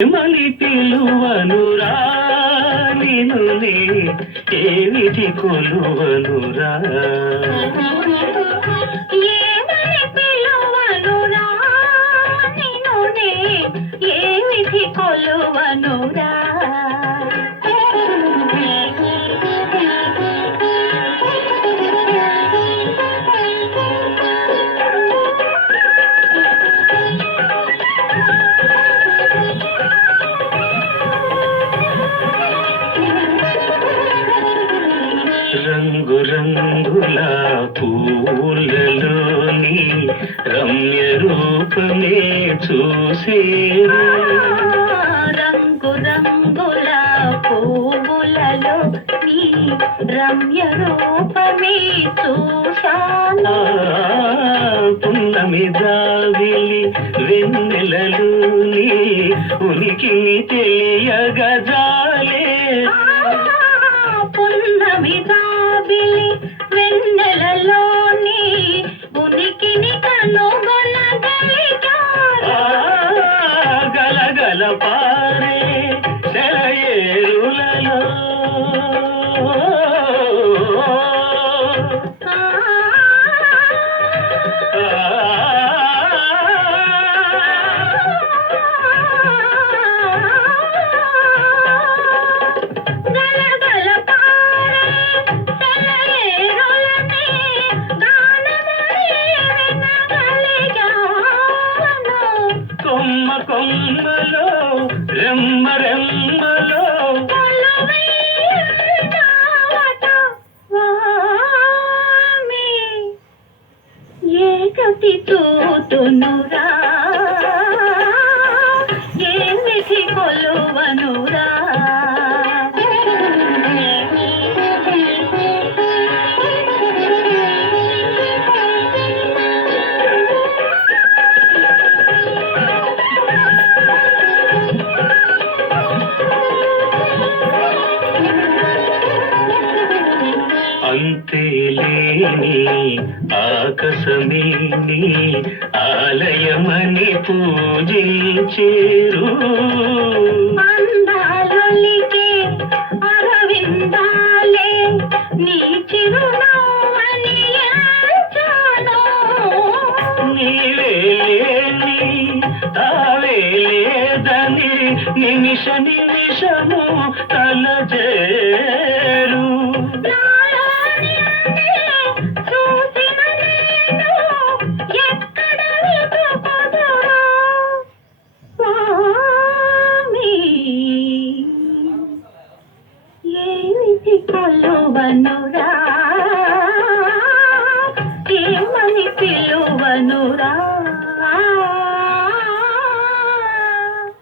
మలి పిలువనురా నినునే ఏమిటి కొలువనురా రంగుల పూలలోని రమ్య రూపమే చూసేరు. రంగు రంగుల పువ్వులలో నీ రమ్య రూపమే చూశాను. పున్నమి దావిలి వెన్నెలలోని ఉనికిని తెలియగజాలే పున్నమి కొమ్మలో రెమ్మ రెమ్మలో ఏకటి చూతునురా ఏమిటి కొలువనురా అంతేలేని ఆకాశమేని ఆలయమని పూజించేరు అరవిందాలే నీ చిరునవ్వని. నీవే లేని తావే లేదని నిమిష నిమిషము తలచేరు కొలువనురా ఏమని